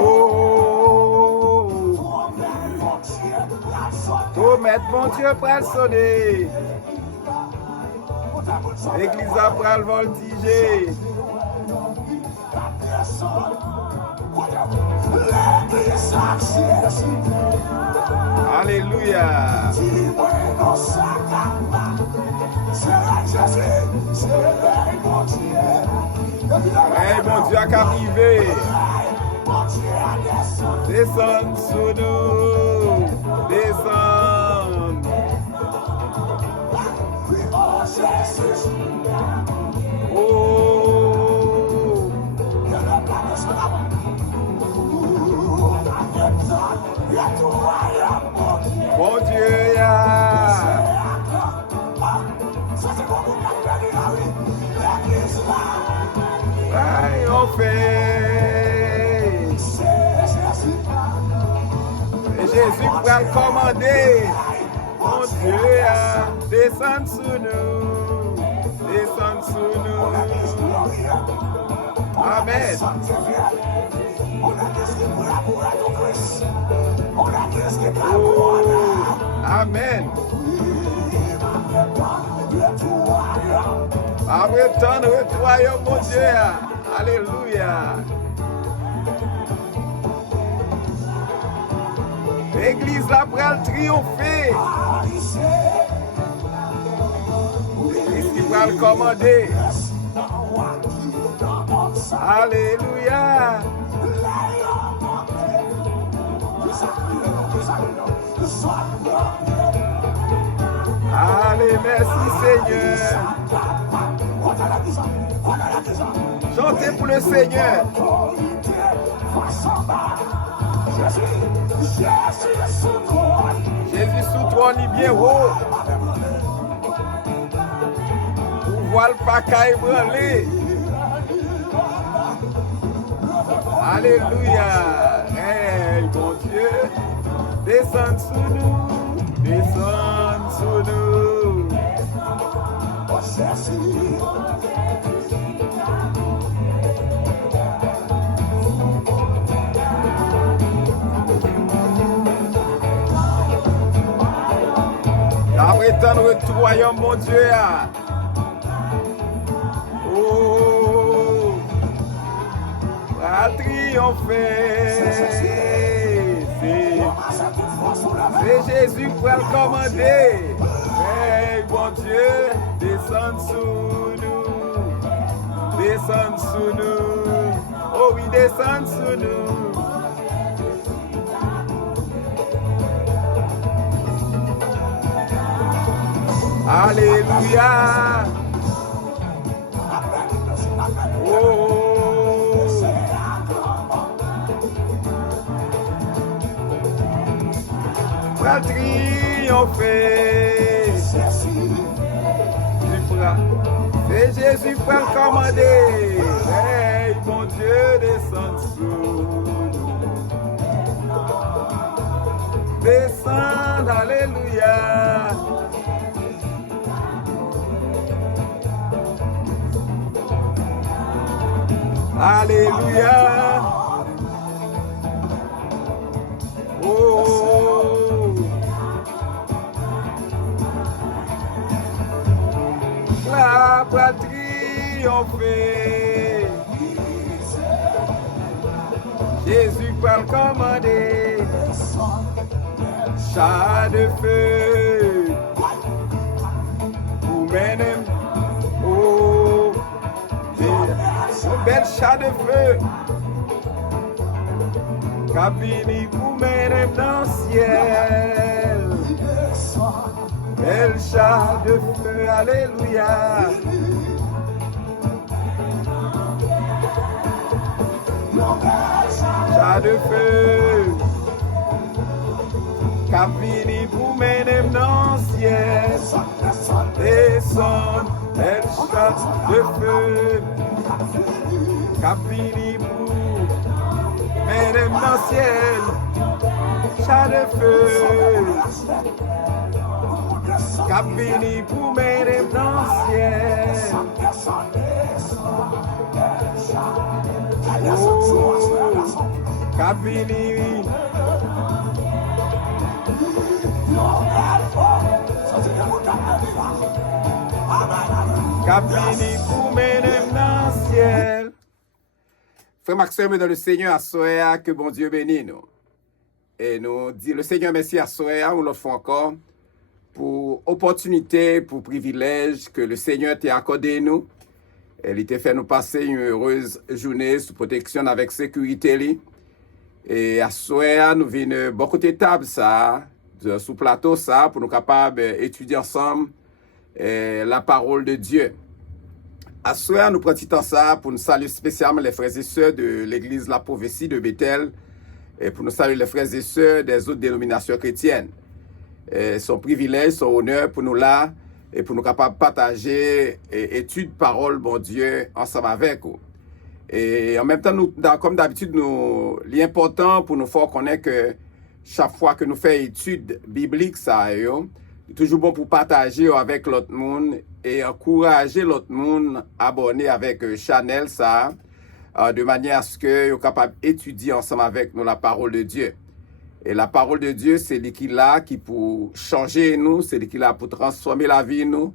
Oh, trompette mon Dieu pral sonner. L'église a pral voltiger. Alléluia. Hey, mon Dieu a qu'arrivé. Descends sous nous. Descends. Oh. Mon Dieu, ya. Aïe, on fait. Et Jésus va le commander. Mon Dieu, ya. Descends sous nous. Descends sous nous. Amen. Oh, amen. Après tant de royaume, mon Dieu. Alléluia. L'église après le triompher. Qu'est-ce qu'il va le commander? Alléluia. Allez, merci Seigneur. Chantez pour le Seigneur. Jésus sous trône est bien haut. Pouvoir le pas qu'à ébranler. Alléluia. Hey, mon Dieu. Descends sous nous. Descends sous nous. Après tant de royaume, mon Dieu. Oh, à triompher. C'est Jésus pour le commander. Hey, mon Dieu, descends sous nous. Descends sous nous. Oh oui, descends sous nous. Alléluia. Oh. Pour triompher. C'est Jésus pour le commander. Hey, mon Dieu, descends sous nous. Descends, alléluia. Alléluia. Oh. La patrie on fait. Jésus peut le commander. Chat de feu. Vous menez. Oh. Un bel chat de feu. Cabini vous menez dans le ciel. Bel chat de feu, alléluia. Chat de feu. Cabini vous menez dans le ciel. Descend, bel chat de feu. Cabini vous menez dans le ciel. Chat de feu. Cabini pour mener dans le ciel. Oh. Capini. Capini pour mener dans le ciel. Frère Maxime dans le Seigneur à Soya, que bon Dieu bénisse nous. Et nous dit le Seigneur merci à Soya, on le fait encore, pour opportunité, pour privilège que le Seigneur t'a accordé nous. Il t'a fait nous passer une heureuse journée sous protection avec sécurité. Et à Soya, nous venons beaucoup de tables ça, sous plateau ça, pour nous capables d'étudier ensemble la parole de Dieu. À Soya, nous prenons temps ça pour nous saluer spécialement les frères et sœurs de l'église La Prophétie de Bethel et pour nous saluer les frères et sœurs des autres dénominations chrétiennes. Son privilège, son honneur pour nous là et pour nous capables de partager études, parole, bon Dieu, ensemble avec vous. Et en même temps, nous, comme d'habitude, l'important pour nous faire connaître que chaque fois que nous faisons études bibliques, ça c'est toujours bon pour partager avec l'autre monde et encourager l'autre monde à abonner avec Chanel, ça, de manière à ce que soient capables d'étudier ensemble avec nous la parole de Dieu. Et la parole de Dieu, c'est lui qui là qui pour changer nous, c'est lui qui là pour transformer la vie nous.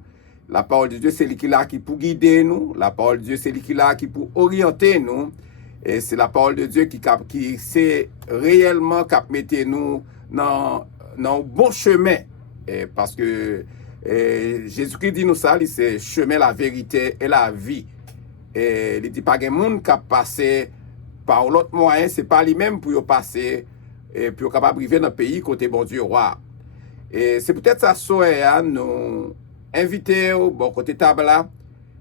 La parole de Dieu, c'est lui qui là qui pour guider nous. La parole de Dieu, c'est lui qui là qui pour orienter nous. Et c'est la parole de Dieu qui sait réellement qui mettre nous dans le bon chemin. Et parce que Jésus-Christ dit nous ça, c'est chemin, la vérité et la vie. Et il dit pas qu'il y a monde qui a passé par l'autre moyen, c'est pas lui-même pour passer et pour capable vivre dans le pays côté bon Dieu roi. Et c'est peut-être ça soir nous inviter au bon côté table là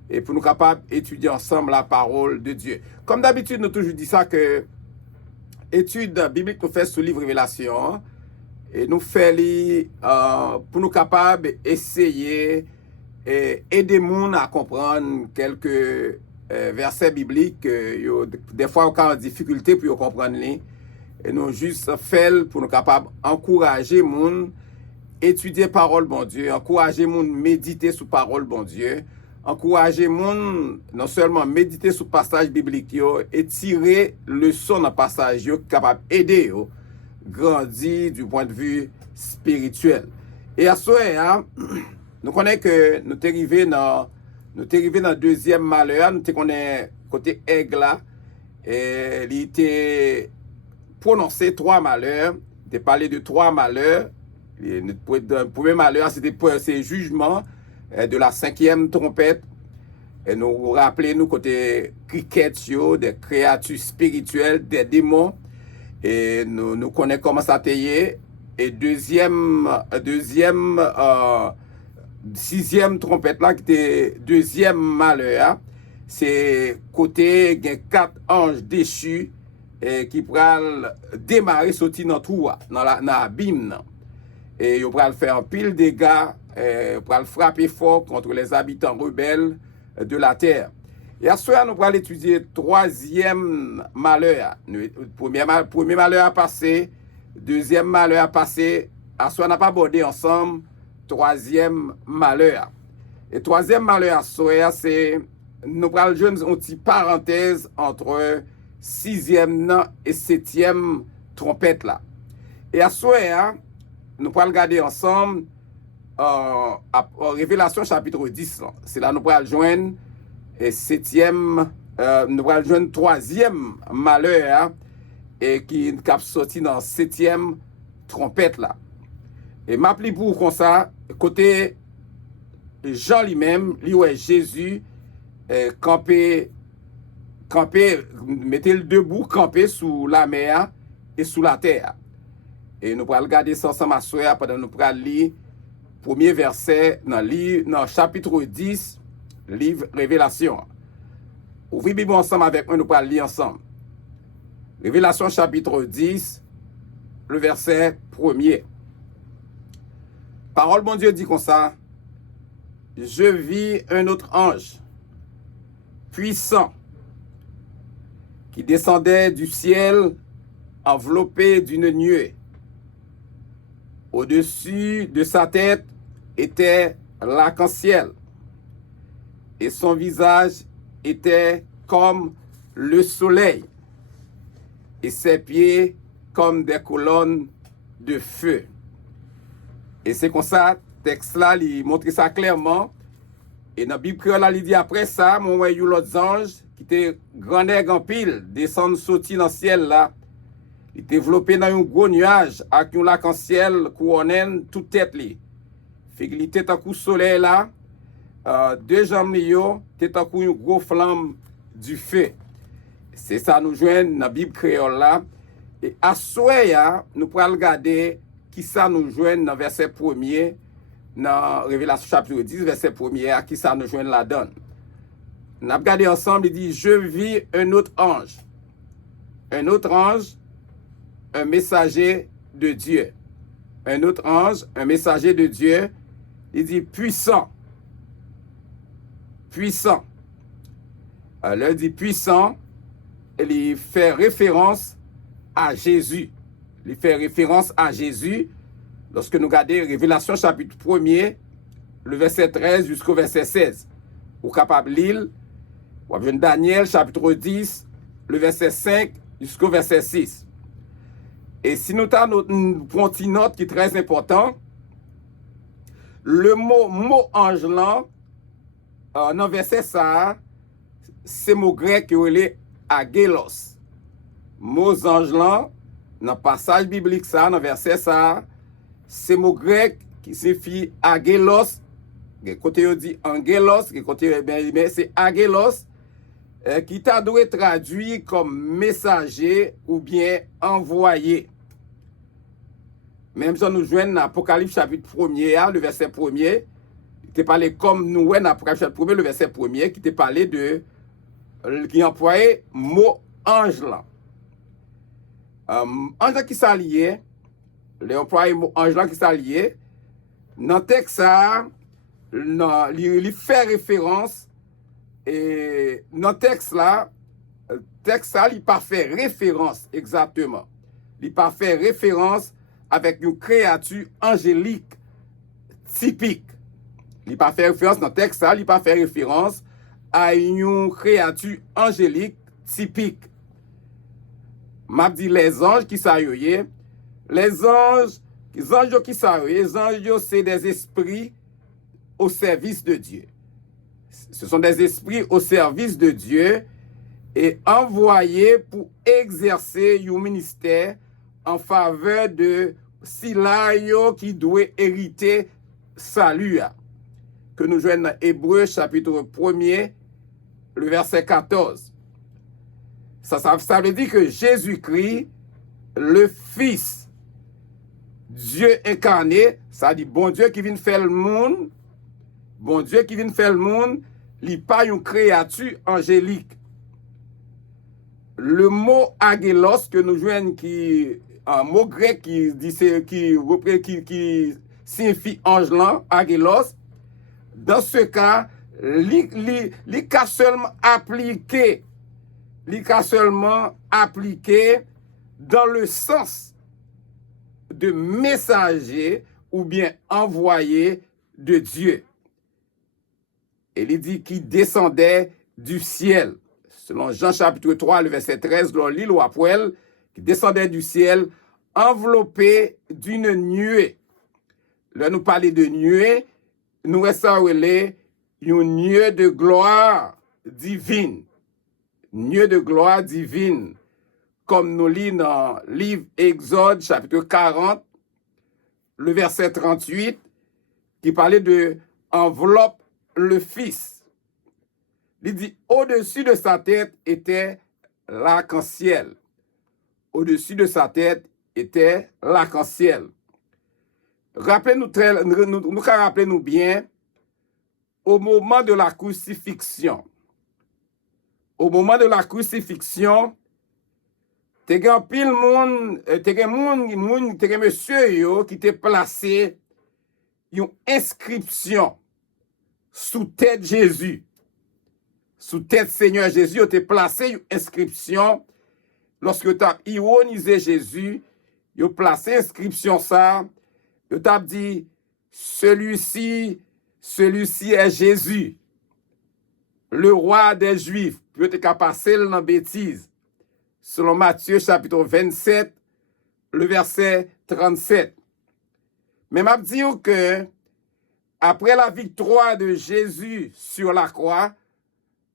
et pour nous capables étudier ensemble la parole de Dieu. Comme d'habitude, nous toujours dit ça que étude biblique nous fait sous livre Révélation et nous fait pour nous capables essayer et aider moun à comprendre quelques versets bibliques des fois on a en difficulté pour comprendre les et nous juste fait pour nous capables encourager moun étudier parole bon Dieu, encourager moun méditer sur parole bon Dieu, encourager moun non seulement méditer sur passage biblique yo, et tirer leçon dans passage yo capable aider yo grandir du point de vue spirituel. Et à ce moment nous connaissons que nous sommes arrivés dans le deuxième malheur, nous connaissons côté aigle là, et il était prononcé 3 malheurs, il était parlé de 3 malheurs. Le premier malheur, c'était le jugement de la 5e trompette. Et nous rappelons nous côté cricket, des créatures spirituelles, des démons. Et nous connaissons comment ça taillé. Et sixième trompette là, qui était deuxième malheur, c'est côté 4 anges déchus qui pourraient démarrer, sortir dans le trou, dans l'abîme. Et ils pourraient faire un pile de dégâts, pourraient frapper fort contre les habitants rebelles de la terre. Et à ce moment, nous allons étudier 3e malheur. Premier malheur à passer, 2e malheur à passer. À ce moment, on n'a pas abordé ensemble 3e malheur. Et 3e malheur à ce moment, c'est nous allons jouer une petite parenthèse entre 6e et 7e trompette là. Et à ce moment, nous allons regarder ensemble Révélation chapitre 10. C'est là nous allons joindre et 7e, nous allons joindre 3e malheur et qui est sorti dans 7e trompette là. Et m'appli pour comme ça, côté Jean lui-même, lui ouais Jésus campé, mettez-le debout, campé sous la mer et sous la terre. Et nous allons regarder ça ensemble à soir pendant nous allons lire premier verset dans chapitre 10, livre Révélation. Ouvrez Bible ensemble avec moi, nous allons lire ensemble. Révélation chapitre 10, le verset 1er. Parole bon Dieu dit comme ça. Je vis un autre ange puissant qui descendait du ciel enveloppé d'une nuée. Au-dessus de sa tête était l'arc-en-ciel et son visage était comme le soleil et ses pieds comme des colonnes de feu. Et c'est comme ça, texte là, il montre ça clairement. Et dans la Bible créole, il dit après ça, mon voyou l'autre ange, qui était grand aigle en pile, descend sorti dans le ciel là. Il développé dans un gros nuage, avec un lac en ciel, couronné toute tête li. Fait qu'il était un coup soleil là, deux jambes li yo, était un coup une gros flamme du feu. C'est ça nous joignent dans la Bible créole là. Et à soya, nous pourrons regarder qui ça nous joignent dans verset 1er, dans Révélation chapitre 10, verset 1er, à qui ça nous joignent la donne. On a regardé ensemble, il dit, je vis un autre ange. Un autre ange, un messager de Dieu. Un autre ange, un messager de Dieu, il dit puissant. Puissant. Alors, il dit puissant, il fait référence à Jésus. Il fait référence à Jésus. Lorsque nous regardons Révélation chapitre 1er, le verset 13 jusqu'au verset 16. Ou capable lire, ou Daniel chapitre 10, le verset 5 jusqu'au verset 6. Et si nous avons une petite note qui est très importante, le mot ange là, dans le verset ça, c'est le mot grec qui est agélos. Mot ange là, dans le passage biblique ça, dans le verset ça, c'est le mot grec qui signifie agélos. Côté on dit angelos, côté c'est agélos, qui t'a dû traduit comme messager ou bien envoyé. Même si nous jouons dans l'Apocalypse chapitre 1er, le verset 1er, qui parlé comme nous dans l'Apocalypse chapitre 1er, le verset 1er, qui te parlé de, qui employait mot ange là. Ange qui s'alliait, les employés mot ange là qui s'alliait, dans le texte ça, il fait référence, et dans le texte là, il pas fait référence exactement. Il pas fait référence avec une créature angélique typique. Il pas fait référence dans le texte ça, il pas fait référence à une créature angélique typique. M'a dit les anges qui s'ayoye, les anges qui s'ayoye, les anges c'est des esprits au service de Dieu. Ce sont des esprits au service de Dieu et envoyés pour exercer un ministère en faveur de Silayo qui doit hériter salut. Que nous jouons dans Hébreux chapitre 1er, le verset 14. Ça veut dire que Jésus-Christ, le Fils, Dieu incarné, ça dit bon Dieu qui vient faire le monde, bon Dieu qui vient faire le monde, il n'est pas une créature angélique. Le mot agélos que nous jouons qui un mot grec qui signifie ange là, agélos, dans ce cas, il cas seulement appliqué dans le sens de messager ou bien envoyé de Dieu. Et il dit qu'il descendait du ciel. Selon Jean chapitre 3, le verset 13, dans l'île ou après, qui descendait du ciel, enveloppé d'une nuée. Là, nous parlons de nuée, nous restons une nuée de gloire divine. Nuée de gloire divine. Comme nous lisons dans le livre Exode, chapitre 40, le verset 38, qui parlait de enveloppe le Fils. Il dit, au-dessus de sa tête était l'arc-en-ciel. Au-dessus de sa tête était l'arc-en-ciel. Rappelez-nous bien, au moment de la crucifixion, t'es un pile monde, t'es un monsieur qui t'a placé une inscription sous tête Jésus. Sous tête Seigneur Jésus, t'es placé une inscription. Lorsque tu as ironisé Jésus, tu as placé inscription ça, tu as dit, celui-ci est Jésus, le roi des Juifs. Tu as passé dans la bêtise. selon Matthieu chapitre 27, le verset 37. Mais m'a dit que après la victoire de Jésus sur la croix,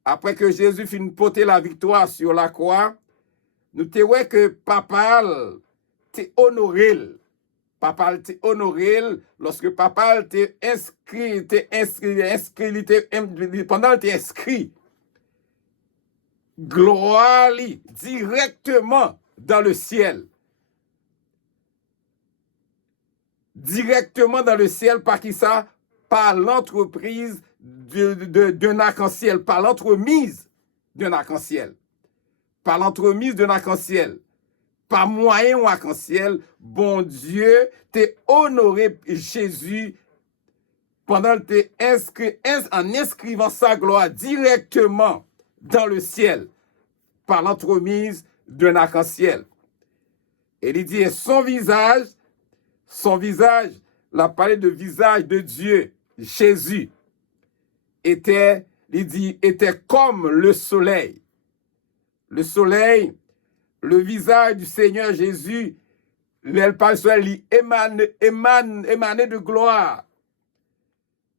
après que Jésus finit porter la victoire sur la croix, nous te ouais que papa t'est honoré. Papa t'est honoré lorsque papa t'est inscrit, pendant t'es inscrit. Gloire directement dans le ciel. Directement dans le ciel, par qui ça? Par l'entreprise d'un arc-en-ciel, par l'entremise d'un arc-en-ciel. Par l'entremise d'un arc-en-ciel. Par moyen ou arc-en-ciel, bon Dieu, t'es honoré Jésus pendant que t'es inscrit, en inscrivant sa gloire directement dans le ciel, par l'entremise d'un arc-en-ciel. Et il dit, son visage, la parlé de visage de Dieu, Jésus, était comme le soleil. Le soleil, le visage du Seigneur Jésus, elle parle sur elle, émané de gloire.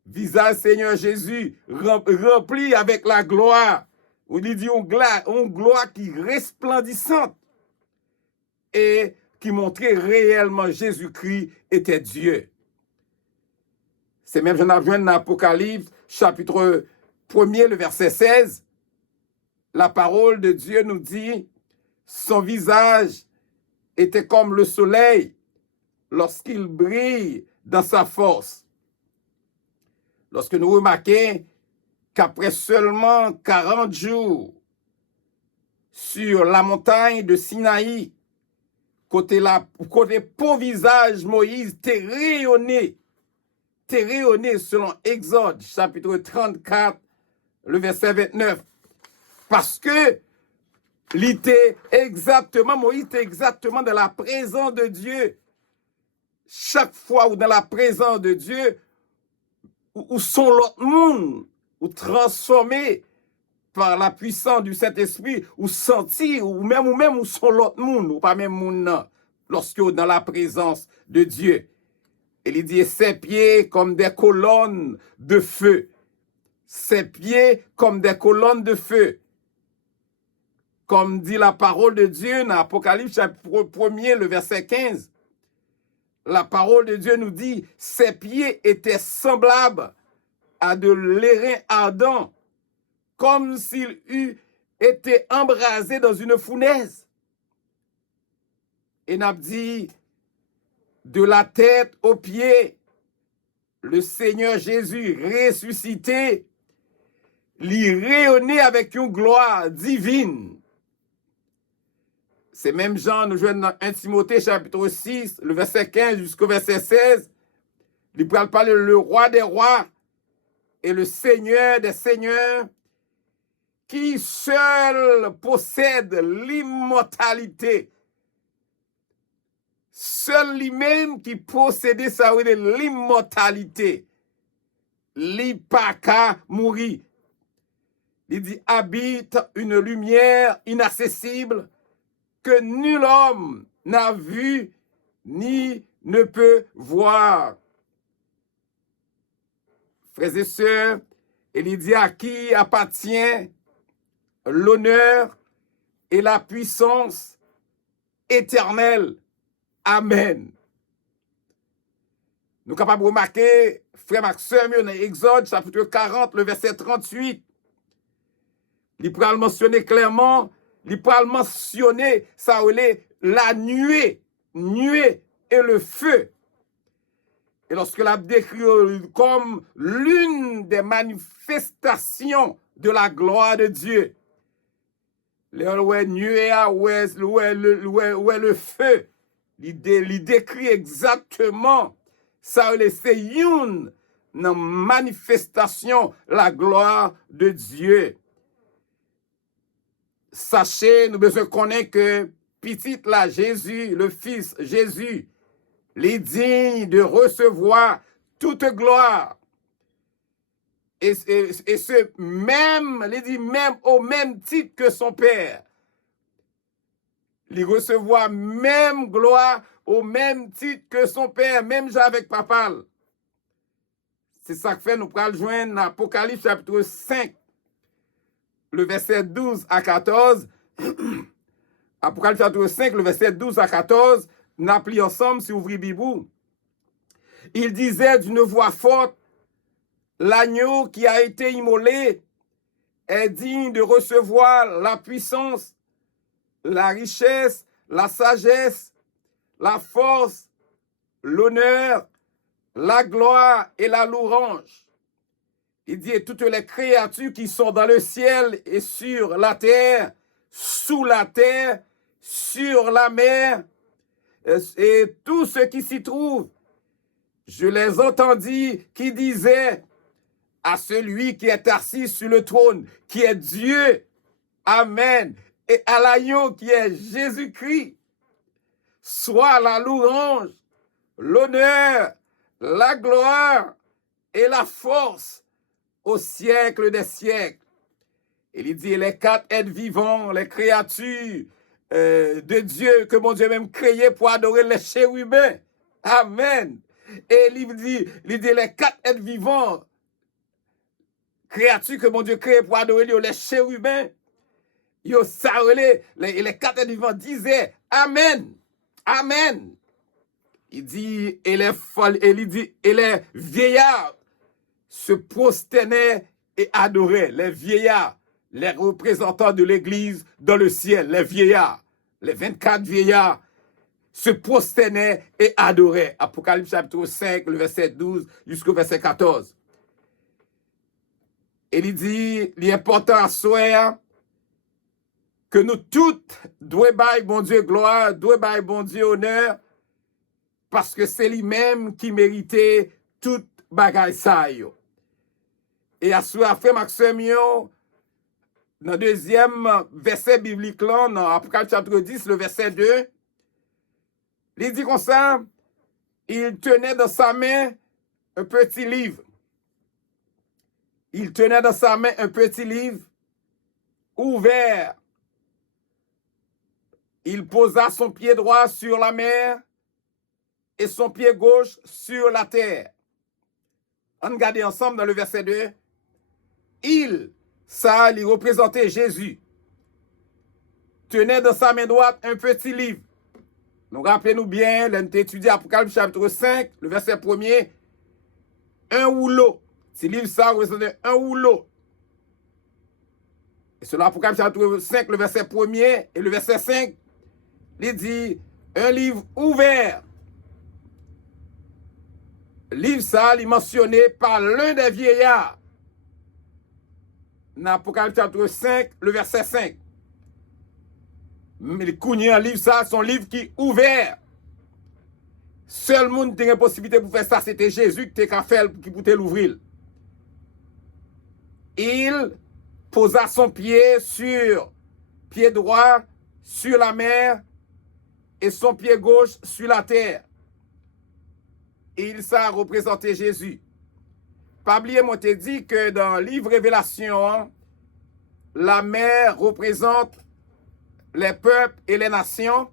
Visage Seigneur Jésus, rempli avec la gloire. On dit une gloire qui resplendissante et qui montrait réellement Jésus-Christ était Dieu. C'est même, j'en ai dans l'Apocalypse, chapitre 1er, le verset 16. La parole de Dieu nous dit, son visage était comme le soleil lorsqu'il brille dans sa force. Lorsque nous remarquons qu'après seulement 40 jours sur la montagne de Sinaï, côté pauvre visage Moïse, t'es rayonné selon Exode, chapitre 34, le verset 29. Parce que Moïse était exactement dans la présence de Dieu. Chaque fois où dans la présence de Dieu, où sont l'autre monde, ou transformé par la puissance du Saint-Esprit, ou senti, ou même où sont l'autre monde, ou pas même monde, non, lorsque dans la présence de Dieu. Et il dit, ses pieds comme des colonnes de feu. Ses pieds comme des colonnes de feu. Comme dit la parole de Dieu dans Apocalypse chapitre 1er, le verset 15. La parole de Dieu nous dit, ses pieds étaient semblables à de l'airain ardent, comme s'il eût été embrasé dans une fournaise. Et n'a dit, de la tête aux pieds, le Seigneur Jésus ressuscité, lui rayonnait avec une gloire divine. C'est même Jean, nous jouons dans 1 Timothée chapitre 6, le verset 15 jusqu'au verset 16. Il parle le roi des rois et le Seigneur des seigneurs, qui seul possède l'immortalité. Seul lui-même qui possédait ça, l'immortalité. L'ipaka mourir. Il dit, habite une lumière inaccessible que nul homme n'a vu ni ne peut voir. Frères et sœurs, il dit à qui appartient l'honneur et la puissance éternelle. Amen. Nous sommes capables de remarquer, frère Maxime, dans Exode, chapitre 40, le verset 38. Il peut mentionner clairement, il peut mentionner ça, la nuée et le feu. Et lorsque l'a décrit comme l'une des manifestations de la gloire de Dieu, le nuée, le feu, il décrit exactement ça, c'est une manifestation la gloire de Dieu. Sachez, nous besoin connaître que petit là, Jésus, le Fils Jésus, les digne de recevoir toute gloire. Et ce même, il dit même au même titre que son Père. il recevra même gloire au même titre que son père, même genre avec papa. C'est ça que fait nous prenons joindre l'Apocalypse chapitre 5, le verset 12 à 14. Apocalypse chapitre 5, le verset 12 à 14. Nous appelons ensemble si vous ouvrez Bible. Il disait d'une voix forte, l'agneau qui a été immolé est digne de recevoir la puissance, la richesse, la sagesse, la force, l'honneur, la gloire et la louange. Il dit, et toutes les créatures qui sont dans le ciel et sur la terre, sous la terre, sur la mer, et tout ce qui s'y trouve, je les entendis qui disaient à celui qui est assis sur le trône, qui est Dieu, Amen, et à l'agneau qui est Jésus-Christ, soit la louange, l'honneur, la gloire et la force au siècle des siècles. Il dit, les quatre êtres vivants, les créatures de Dieu, que mon Dieu même créé pour adorer les chérubins. Amen. Et il dit, les quatre êtres vivants, créatures que mon Dieu créé pour adorer les chérubins, les quatre êtres vivants disaient, Amen. Amen. Il dit, et les vieillards se prosternaient et adoraient. Les vieillards, les représentants de l'Église dans le ciel, les vieillards, les 24 vieillards se prosternaient et adoraient. Apocalypse chapitre 5, le verset 12 jusqu'au verset 14. Et il dit, l'important à soi, que nous toutes devons bailler bon Dieu gloire, devons bailler bon Dieu honneur, parce que c'est lui-même qui méritait toute bagaille ça. Et à ce frère Maxime, dans le deuxième verset biblique, là, dans Apocalypse chapitre 10, le verset 2, il dit comme ça, il tenait dans sa main un petit livre. Il tenait dans sa main un petit livre ouvert. Il posa son pied droit sur la mer et son pied gauche sur la terre. On regarde ensemble dans le verset 2. Il représentait Jésus, tenait dans sa main droite un petit livre. Nous rappelez-nous bien, l'on a étudié Apocalypse chapitre 5, le verset 1er, un rouleau. Ce livre, ça représentait un rouleau. Et sur l'Apocalypse chapitre 5, le verset 1er et le verset 5, il dit, un livre ouvert. Le livre, ça, il est mentionné par l'un des vieillards. Dans Apocalypse chapitre 5, le verset 5. Mais le livre, ça, son livre qui est ouvert. Seul monde qui a une possibilité pour faire ça, c'était Jésus qui a fait qui pouvait l'ouvrir. Il posa son pied droit sur la mer et son pied gauche sur la terre. Et il s'est représenté Jésus. Pas oublier, moi t'ai dit que dans le livre Révélation, la mer représente les peuples et les nations.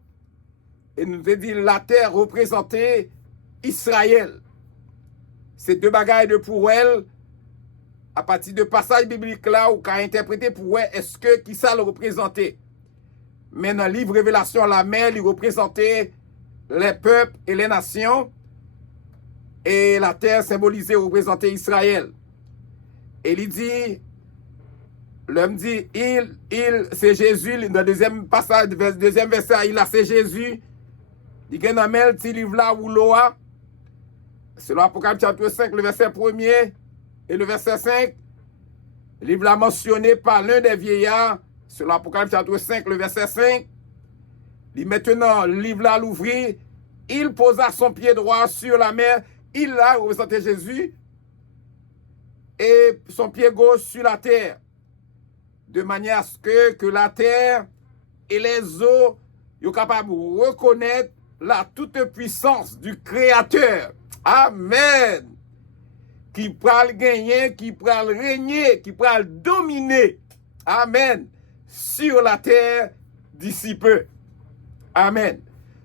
Et nous t'ai dit la terre représentait Israël. Ces deux bagailles de pour elle, à partir de passage biblique là, ou qu'a interprété pour elle, est-ce que qui ça le représentait? Mais dans le livre Révélation, la mer, il représentait les peuples et les nations. Et la terre symbolisée, représentait Israël. Et il dit, l'homme dit, c'est Jésus, dans le deuxième passage, deuxième verset, c'est Jésus. Il dit, dans le petit livre là, ou l'oa, c'est l'Apocalypse chapitre 5, le verset 1er et le verset 5. Le livre là mentionné par l'un des vieillards, c'est l'Apocalypse chapitre 5, le verset 5. Il maintenant, le livre là l'ouvrit, il posa son pied droit sur la mer, il a représenté Jésus, et son pied gauche sur la terre, de manière à ce que la terre et les eaux soient capables de reconnaître la toute puissance du Créateur. Amen. Qui pourra gagner, qui pourra régner, qui pourra dominer. Amen. Sur la terre d'ici peu. Amen.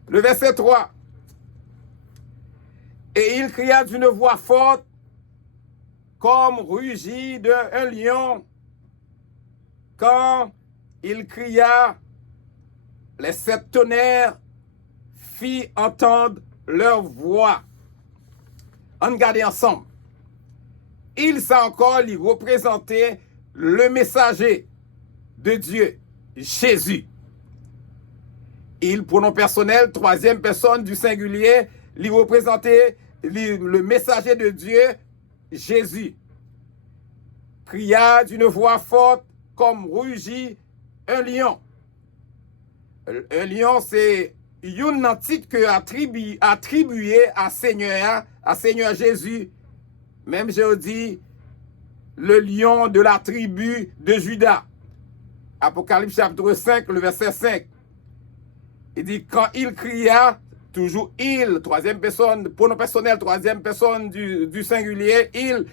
Le verset 3. Et il cria d'une voix forte, comme rugit d'un lion. Quand il cria, les 7 tonnerres fit entendre leur voix. On regarde ensemble. Il s'est encore lui représenter le messager de Dieu, Jésus. Il, pronom personnel, 3e personne du singulier, lui représentait le messager de Dieu, Jésus. Cria d'une voix forte comme rugit un lion. Un lion, c'est une titre que attribué à Seigneur Jésus. Même j'ai dit le lion de la tribu de Juda. Apocalypse chapitre 5, le verset 5. Il dit, quand il cria, toujours il, 3e personne, pronom personnel, 3e personne du singulier, il,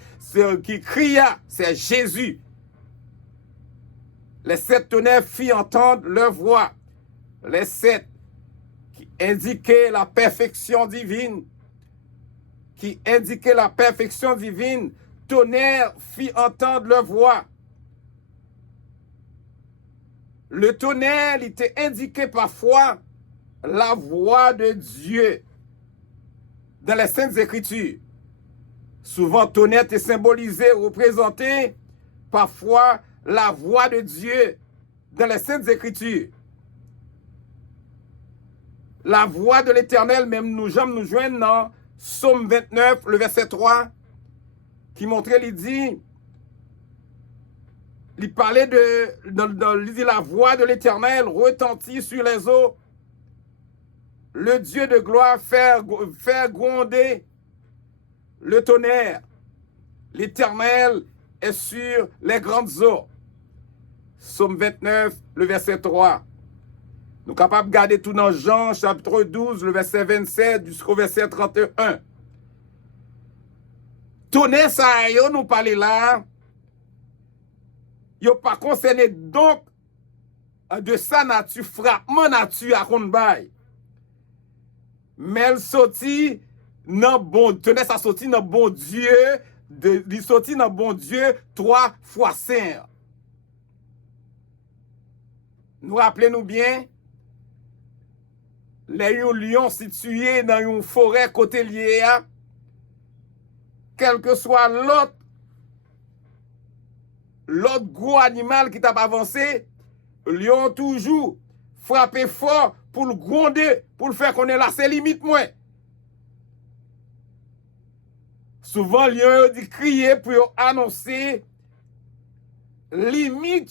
qui cria, c'est Jésus. Les 7 tonnerres fit entendre leur voix. Les 7 qui indiquaient la perfection divine. Qui indiquaient la perfection divine. Tonnerre fit entendre leur voix. Le tonnerre, il était indiqué parfois la voix de Dieu dans les Saintes Écritures. Souvent, tonnerre est symbolisé, représenté parfois la voix de Dieu dans les Saintes Écritures. La voix de l'Éternel, même nous joignent dans Psaume 29, le verset 3, qui montrait, il dit, il parlait il dit, la voix de l'Éternel retentit sur les eaux. Le Dieu de gloire faire gronder le tonnerre. L'Éternel est sur les grandes eaux. Psaume 29, le verset 3. Nous sommes capables de garder tout dans Jean, chapitre 12, le verset 27 jusqu'au verset 31. Tonnerre, ça y est, nous parlons là. Il n'est pas concerné donc de sa nature, frappement nature à Konbay. Mais elle sortit dans bon, tonnerre, ça sortit dans bon Dieu, il sortit dans bon Dieu 3 fois saint. Nous rappelons-nous bien, les lions situés dans une forêt côté lié, quel que soit l'autre gros animal qui t'a avancé, lion toujours frappé fort pour le gronder, pour le faire connaître là, c'est limite moins. Souvent, lion dit crier pour annoncer limite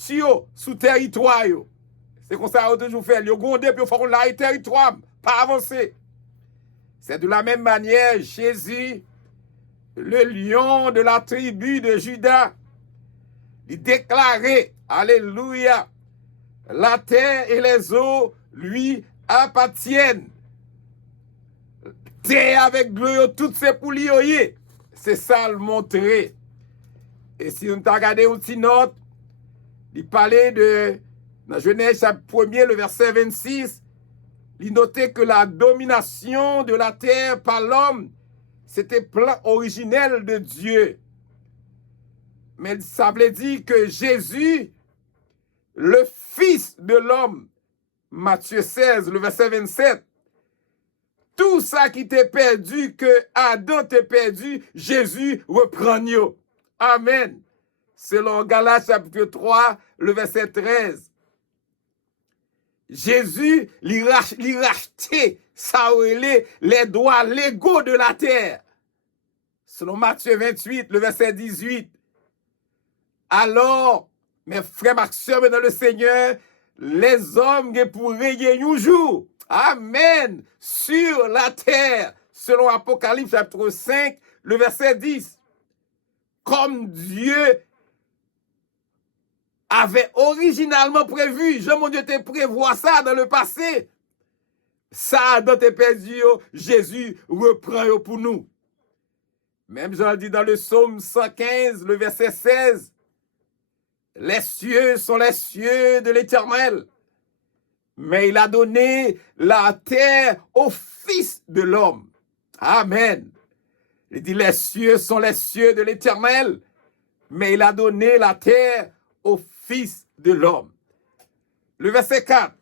sous territoire. C'est comme ça qu'on toujours fait. Lion gronder pour faire connaître le territoire, pas avancer. C'est de la même manière, Jésus, le lion de la tribu de Juda, il déclarait, alléluia, la terre et les eaux lui appartiennent. Terre avec glou, toutes ces pouliers, c'est ça le montrer. Et si on t'a regardé une petite note, il parlait de, dans Genèse chapitre 1er, le verset 26, il notait que la domination de la terre par l'homme, c'était plan originel de Dieu. Mais ça veut dire que Jésus, le Fils de l'homme, Matthieu 16, le verset 27, tout ça qui t'est perdu, que Adam t'est perdu, Jésus reprend. Amen. Selon Galates chapitre 3, le verset 13. Jésus lui rachetait ça les droits légaux de la terre. Selon Matthieu 28, le verset 18. Alors, mes frères, ma soeur, dans le Seigneur, les hommes qui pour régner un jour, amen, sur la terre, selon Apocalypse chapitre 5, le verset 10. Comme Dieu avait originalement prévu, mon Dieu te prévoit ça dans le passé. Ça, dans tes perdu, Jésus reprend pour nous. Même Jean dit dans le psaume 115, le verset 16, les cieux sont les cieux de l'Éternel, mais il a donné la terre au Fils de l'homme. Amen. Il dit, les cieux sont les cieux de l'Éternel, mais il a donné la terre au Fils de l'homme. Le verset 4.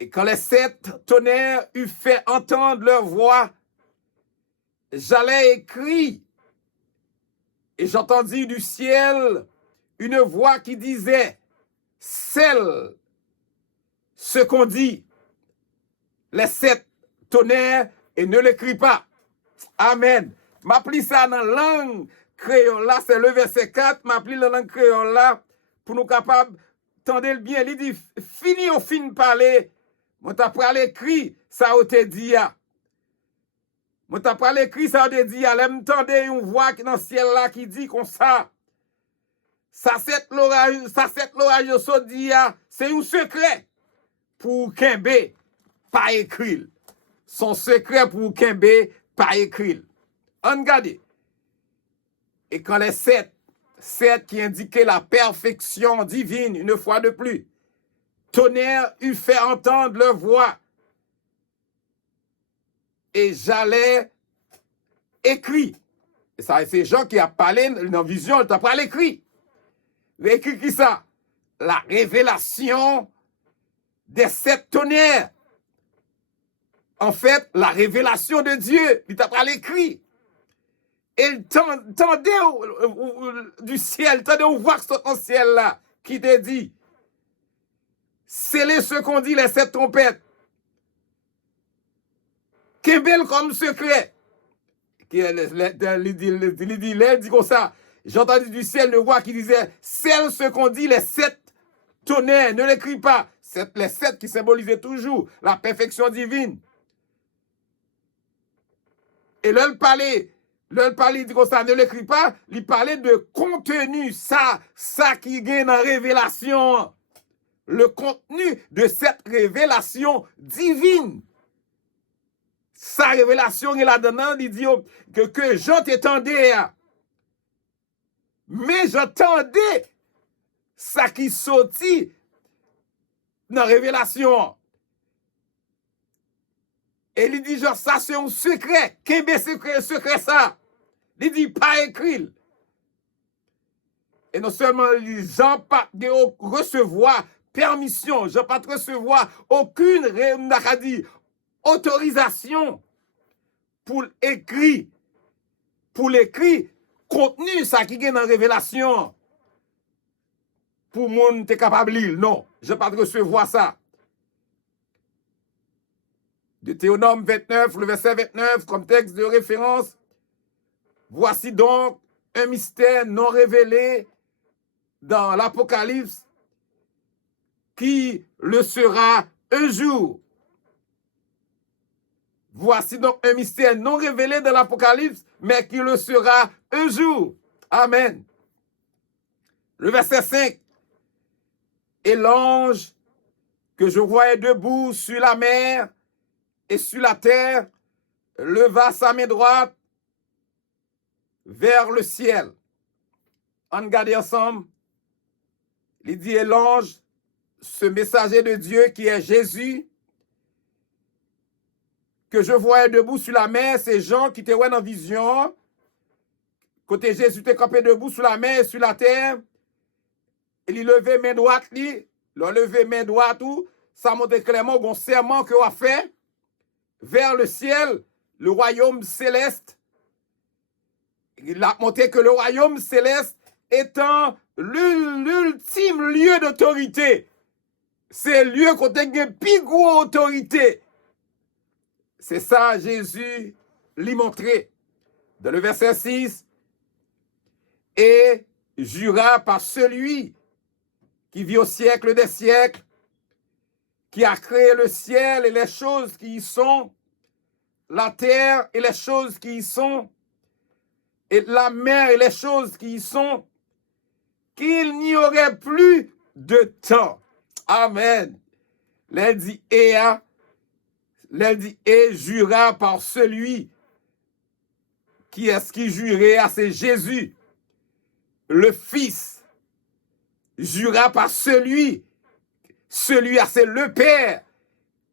Et quand les 7 tonnerres eurent fait entendre leur voix, j'allais écrire, et j'entendis du ciel une voix qui disait, scelle ce qu'on dit, les 7 tonnerres, et ne l'écris pas. Amen. M'appli ça dans la langue créole là, c'est le verset 4, m'appli la langue créole là, pour nous capables tendez le bien. Il dit, fini au fin de parler, moi t'as pas écrit, ça a été dit. Moi t'as pas écrit, ça a été dit. Là, m'entendez une voix dans le ciel là qui dit comme ça. Ça c'est l'orage, c'est un secret pour Kembe, pas écrit. Son secret pour Kembe, pas écrit. On regarde. Et quand les 7 qui indiquaient la perfection divine, une fois de plus, tonnerre eut fait entendre leur voix. Et j'allais écrire. Et ça, c'est Jean qui a parlé dans vision, il t'a pas l'écrit. L'écrit qui ça? La révélation des 7 tonnerres. En fait, la révélation de Dieu, il t'a pas l'écrit. Et il tendait du ciel, tendait au voir dans le ciel là, qui te dit, scellez ce qu'on dit les 7 trompettes. Kembel comme secret. Il dit comme ça. J'ai entendu du ciel une voix qui disait, scelle ce qu'on dit les 7 tonnerres, ne l'écris pas. Les 7 qui symbolisaient toujours la perfection divine. Et là, il parlait, il dit comme ça, ne l'écris pas, il parlait de contenu, ça qui gagne en révélation. Le contenu de cette révélation divine. Sa révélation, il a donné, il dit que j'entendais. Mais j'entendais ça qui sortit dans la révélation. Et il dit, genre, ça c'est un secret. Qu'est-ce que secret ça? Il dit, pas écrit. Et non seulement les gens pas recevoir permission, je pas recevoir aucune autorisation pour l'écrit contenu ça qui est dans la révélation pour monde t'es capable de lire. Non, je pas recevoir ça. Deutéronome 29, le verset 29, comme texte de référence. Voici donc un mystère non révélé dans l'Apocalypse qui le sera un jour. Voici donc un mystère non révélé dans l'Apocalypse, mais qui le sera un jour. Amen. Le verset 5. Et l'ange que je voyais debout sur la mer et sur la terre leva sa main droite vers le ciel. On regarde ensemble. Il dit, et l'ange, ce messager de Dieu qui est Jésus, que je voyais debout sur la mer, c'est Jean qui était en vision. Côté Jésus était campé debout sur la mer et sur la terre. Il levait main droite, il levé main droite, ça montre clairement un serment qu'il a fait vers le ciel, le royaume céleste. Il a montré que le royaume céleste étant l'ultime lieu d'autorité. C'est le lieu qu'on a une plus grosse autorité. C'est ça, Jésus l'y montré. Dans le verset 6, et jura par celui qui vit au siècle des siècles, qui a créé le ciel et les choses qui y sont, la terre et les choses qui y sont, et la mer et les choses qui y sont, qu'il n'y aurait plus de temps. Amen. L'elle dit et jura par celui qui est-ce qui jurait, c'est Jésus, le Fils. Jura par celui Celui-là, c'est le Père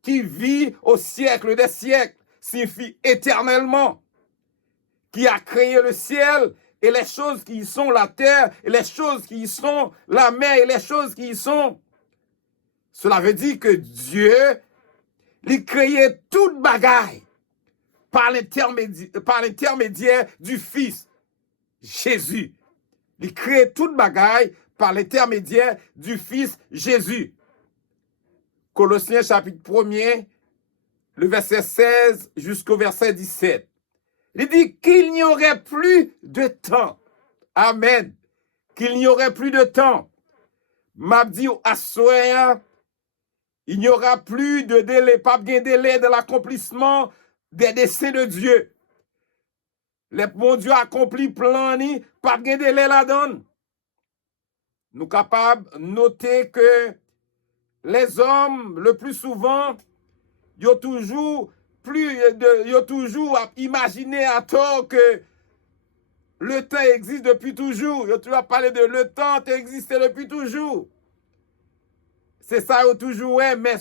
qui vit au siècle des siècles, signifie éternellement, qui a créé le ciel et les choses qui y sont, la terre et les choses qui y sont, la mer et les choses qui y sont. Cela veut dire que Dieu, il créait toute bagaille par l'intermédiaire du Fils, Jésus. Il crée toute bagaille par l'intermédiaire du Fils Jésus. Colossiens chapitre 1er, le verset 16 jusqu'au verset 17. Il dit qu'il n'y aurait plus de temps. Amen. Qu'il n'y aurait plus de temps. M'a dit à soya, il n'y aura plus de délai, pas bien délai de l'accomplissement des desseins de Dieu. Le bon Dieu accompli plan ni, pas bien délai la donne. Nous sommes capables de noter que les hommes, le plus souvent, ils ont toujours imaginé à tort que le temps existe depuis toujours. Ils ont toujours parlé de le temps existe depuis toujours. C'est ça, ils ont toujours, ouais, mais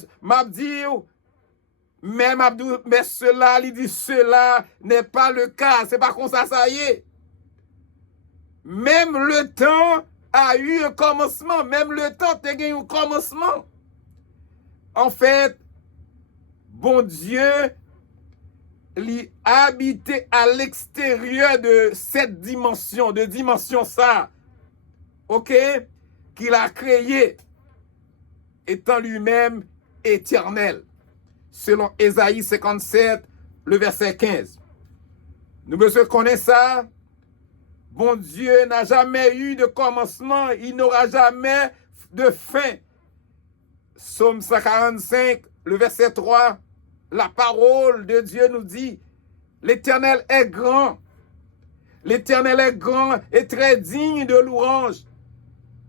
cela, il dit cela n'est pas le cas. C'est pas comme ça y est. Même le temps a eu un commencement. Même le temps a eu un commencement. En fait, bon Dieu, il habitait à l'extérieur de cette dimension, ça, ok, qu'il a créé, étant lui-même éternel, selon Ésaïe 57, le verset 15. Nous besoin connaître ça. Bon Dieu n'a jamais eu de commencement, il n'aura jamais de fin. Psaume 145, le verset 3, la parole de Dieu nous dit, l'Éternel est grand. L'Éternel est grand et très digne de louange,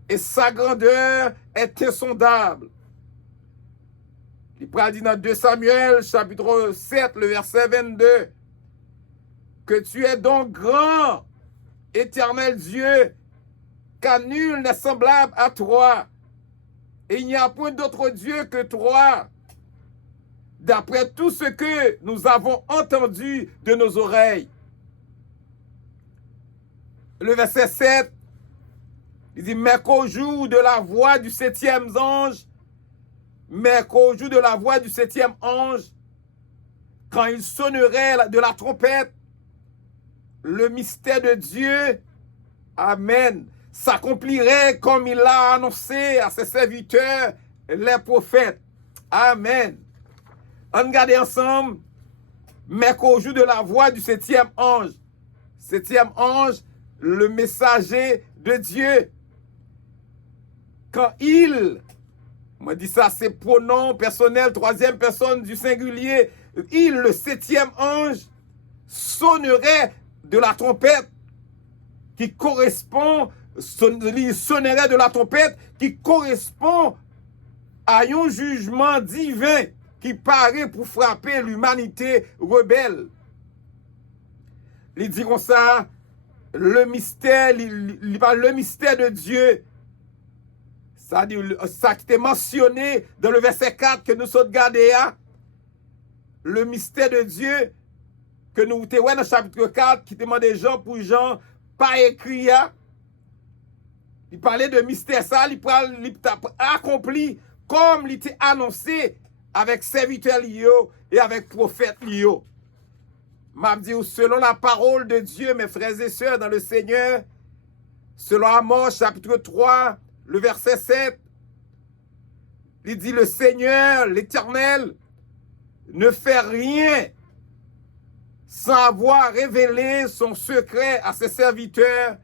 et sa grandeur est insondable. Il dit dans 2 Samuel, chapitre 7, le verset 22, que tu es donc grand, Éternel Dieu, car nul n'est semblable à toi. Et il n'y a point d'autre Dieu que toi, d'après tout ce que nous avons entendu de nos oreilles. Le verset 7, il dit, mais qu'au jour de la voix du septième ange, quand il sonnerait de la trompette, le mystère de Dieu, amen, s'accomplirait comme il l'a annoncé à ses serviteurs, les prophètes. Amen. On regarde ensemble, mais qu'au jour de la voix du septième ange, le messager de Dieu, quand il, on dit ça, c'est pronom personnel, troisième personne du singulier, il, le septième ange, sonnerait de la trompette qui correspond, sonnerait de la trompette qui correspond à un jugement divin qui paraît pour frapper l'humanité rebelle. Ils diront ça, le mystère de Dieu, ça qui était mentionné dans le verset 4 que nous sommes gardés, le mystère de Dieu que nous avons dans le chapitre 4 qui demande des gens pour Jean pas écrit. Il parlait de mystère ça, il accompli comme il était annoncé avec serviteurs et avec prophètes. M'a dit, selon la parole de Dieu, mes frères et sœurs dans le Seigneur, selon Amos chapitre 3, le verset 7, il dit, le Seigneur, l'Éternel, ne fait rien sans avoir révélé son secret à ses serviteurs,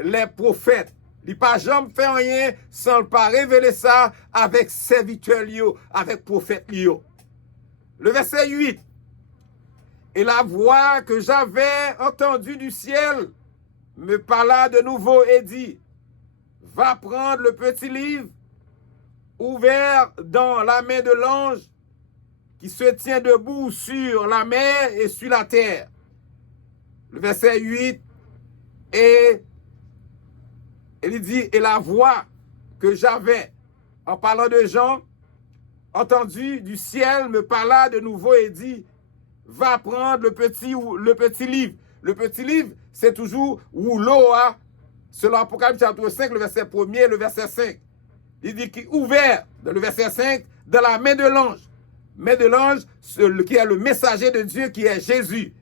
les prophètes. Il n'a pas jamais fait rien sans ne pas révéler ça avec serviteurs, avec prophètes. Le verset 8. Et la voix que j'avais entendue du ciel me parla de nouveau et dit, va prendre le petit livre ouvert dans la main de l'ange qui se tient debout sur la mer et sur la terre. Le verset 8, et il dit, et la voix que j'avais, en parlant de Jean, entendu du ciel, me parla de nouveau et dit, va prendre le petit livre. Le petit livre, c'est toujours Wuloa, selon Apocalypse chapitre 5, le verset 1er et le verset 5. Il dit qu'il est ouvert, dans le verset 5, dans la main de l'ange. Main de l'ange, qui est le messager de Dieu, qui est Jésus,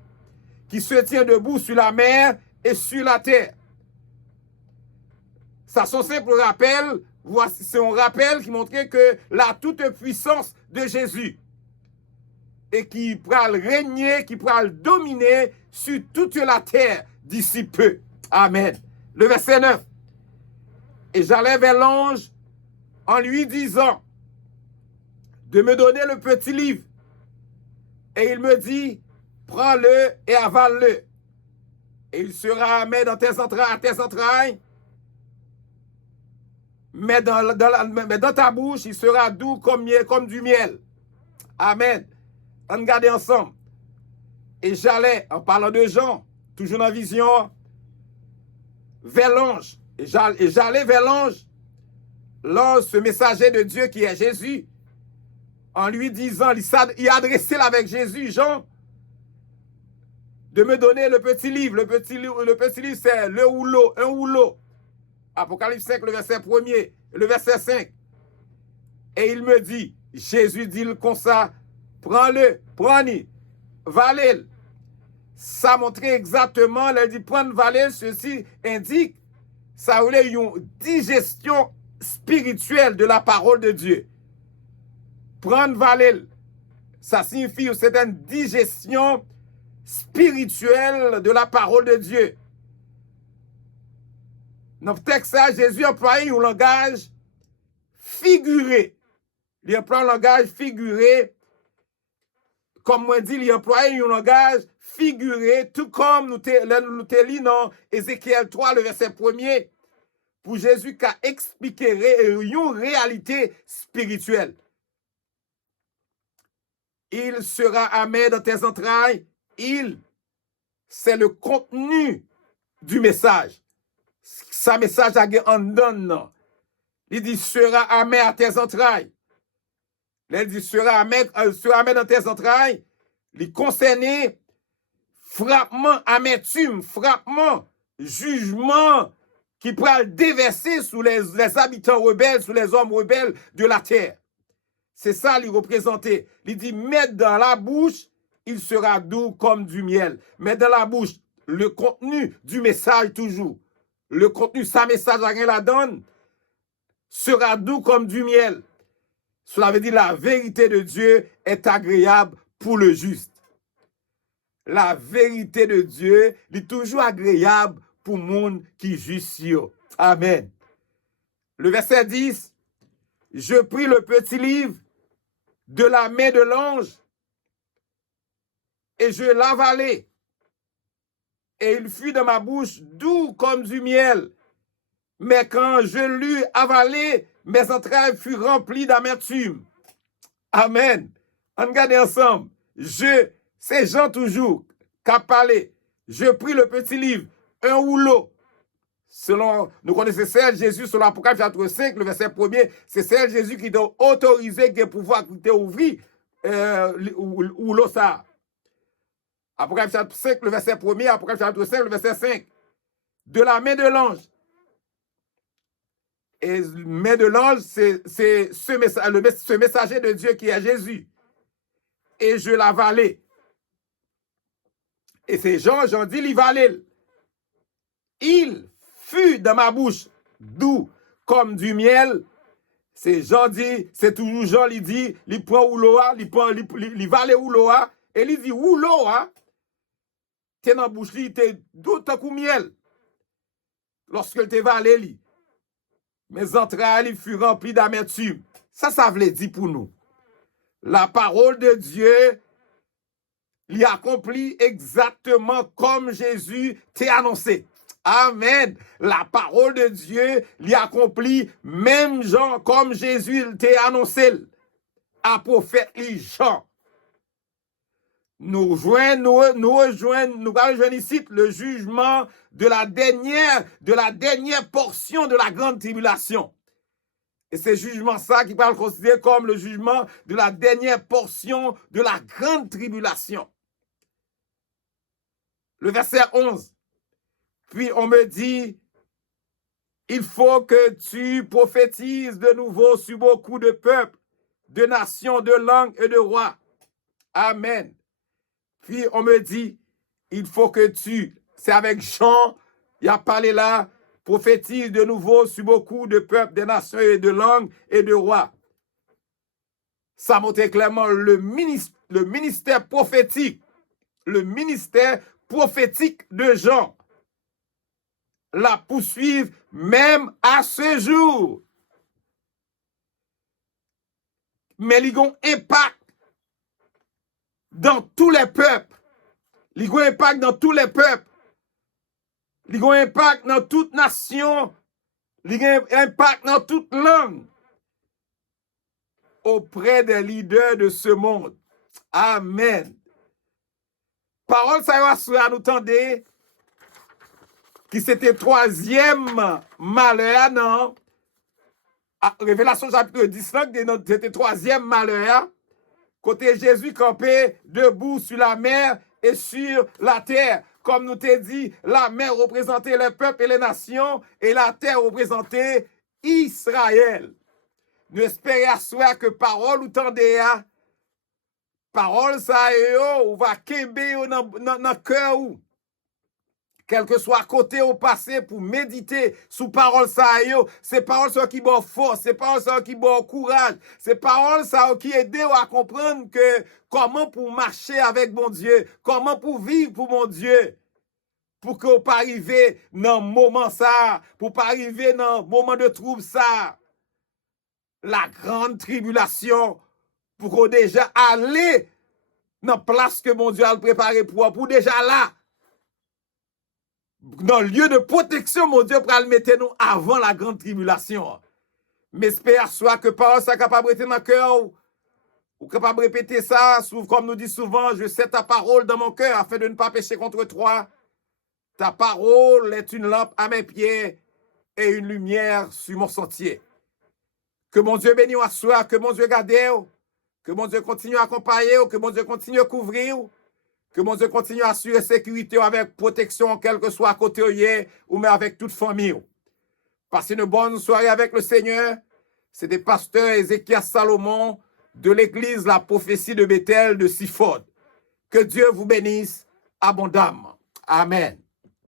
qui se tient debout sur la mer et sur la terre. Ça, son simple rappel, c'est un rappel qui montrait que la toute puissance de Jésus et qui pourra régner, qui pourra dominer sur toute la terre d'ici peu. Amen. Le verset 9. Et j'allais vers l'ange en lui disant de me donner le petit livre. Et il me dit, prends-le et avale-le. Et il sera mis dans tes entrailles, mais dans ta bouche, il sera doux comme du miel. Amen. On regarde ensemble. Et j'allais, en parlant de Jean, toujours dans la vision, vers l'ange. Et j'allais vers l'ange, ce messager de Dieu qui est Jésus, en lui disant, il adressait avec Jésus, Jean, de me donner le petit livre. Le petit livre, c'est le rouleau, un rouleau. Apocalypse 5, le verset 1er, le verset 5. Et il me dit, Jésus dit comme ça, prends-le, prends-le, valez-le. Ça montrait exactement, il dit prendre valez, ceci indique, ça voulait une digestion spirituelle de la parole de Dieu. Prendre valez, ça signifie une certaine digestion spirituelle de la parole de Dieu. Dans le texte, Jésus employait un langage figuré. Il emploie un langage figuré. Comme moi dit, il employait un langage figuré, tout comme nous te lit dans Ézéchiel 3, le verset 1er, pour Jésus qui a expliqué une réalité spirituelle. Il sera amer dans tes entrailles. C'est le contenu du message. Sa message a en donne. Il dit, sera amer à tes entrailles. Il dit, sera amer dans tes entrailles. Il concernait frappement, amertume, frappement, jugement qui pourra déverser sur les habitants rebelles, sur les hommes rebelles de la terre. C'est ça qu'il représentait. Il dit, mettre dans la bouche, il sera doux comme du miel. Mettre dans la bouche, le contenu du message toujours. Le contenu, sa message à rien la donne, sera doux comme du miel. Cela veut dire la vérité de Dieu est agréable pour le juste. La vérité de Dieu est toujours agréable pour le monde qui est juste. Amen. Le verset 10, je pris le petit livre de la main de l'ange et je l'avalai. Et il fut dans ma bouche doux comme du miel. Mais quand je l'eus avalé, mes entrailles furent remplies d'amertume. Amen. On regarde ensemble. C'est Jean toujours qui a parlé. Je pris le petit livre, un rouleau. Selon, nous connaissons celle Jésus sur l'Apocalypse chapitre 5, le verset 1er, c'est celle Jésus qui doit autoriser que pouvoir ouvrir rouleau ça. Apocalypse chapitre 5, le verset 1er, Apocalypse chapitre 5, le verset 5. De la main de l'ange. Et main de l'ange, c'est ce messager de Dieu qui est Jésus. Et je l'avalai. Et c'est Jean dit, il valait. Il fut dans ma bouche doux comme du miel. C'est Jean dit, c'est toujours Jean, il dit, il prend Ouloa, il valait Ouloa, et il dit, Ouloa, t'es dans la bouche, t'es doux comme miel. Lorsque t'es valé, mes entrailles furent remplies d'amertume. Ça veut dire pour nous. La parole de Dieu l'y accomplit exactement comme Jésus t'a annoncé. Amen. La parole de Dieu l'y accomplit même Jean comme Jésus t'a annoncé. À prophète Jean. Nous rejoignons ici le jugement de la dernière portion de la grande tribulation. Et c'est jugement ça qui va le considérer comme le jugement de la dernière portion de la grande tribulation. Le verset 11. Puis on me dit, il faut que tu prophétises de nouveau sur beaucoup de peuples, de nations, de langues et de rois. Amen. Puis on me dit, il faut que tu, c'est avec Jean, il a parlé là, prophétise de nouveau sur beaucoup de peuples, de nations et de langues et de rois. Ça montre clairement le ministère prophétique. Le ministère prophétique de Jean. La poursuivre même à ce jour. Mais il y a un impact dans tous les peuples. Il y a un impact dans tous les peuples. Il y a un impact dans toute nation. Il y a un impact dans toute langue. Auprès des leaders de ce monde. Amen. Parole, ça va nous tendre qui c'était troisième malheur, non? Révélation chapitre 10, c'était troisième malheur. Côté Jésus campé debout sur la mer et sur la terre. Comme nous t'ai dit, la mer représentait les peuples et les nations et la terre représentait Israël. Nous espérons à soi que parole ou tendez à parole ça ou va kembe dans cœur ou quel que soit côté au passé pour méditer sous parole ça yo, c'est parole ça qui bon force, c'est parole ça qui bon courage, c'est parole ça qui aide à comprendre que comment pour marcher avec mon Dieu, comment pour vivre pour mon Dieu. Pour qu'on pas arriver dans moment ça, pour pas arriver dans moment de trouble ça. La grande tribulation pour qu'on déjà aller dans la place que mon Dieu a préparé pour déjà là. Dans le lieu de protection, mon Dieu, pour le mettre nous avant la grande tribulation. Mais espère soit que parole ça capable de rester dans le cœur, ou capable de répéter ça, comme nous dit souvent, je sais ta parole dans mon cœur afin de ne pas pécher contre toi. Ta parole est une lampe à mes pieds et une lumière sur mon sentier. Que mon Dieu bénisse à soi, que mon Dieu garde, que mon Dieu continue à accompagner, que mon Dieu continue à couvrir, que mon Dieu continue à assurer sécurité avec protection, quel que soit à côté ou mais avec toute famille. Passez une bonne soirée avec le Seigneur. C'était pasteur Ézéchias Salomon de l'église La Prophétie de Bethel de Sifod. Que Dieu vous bénisse abondamment. Amen.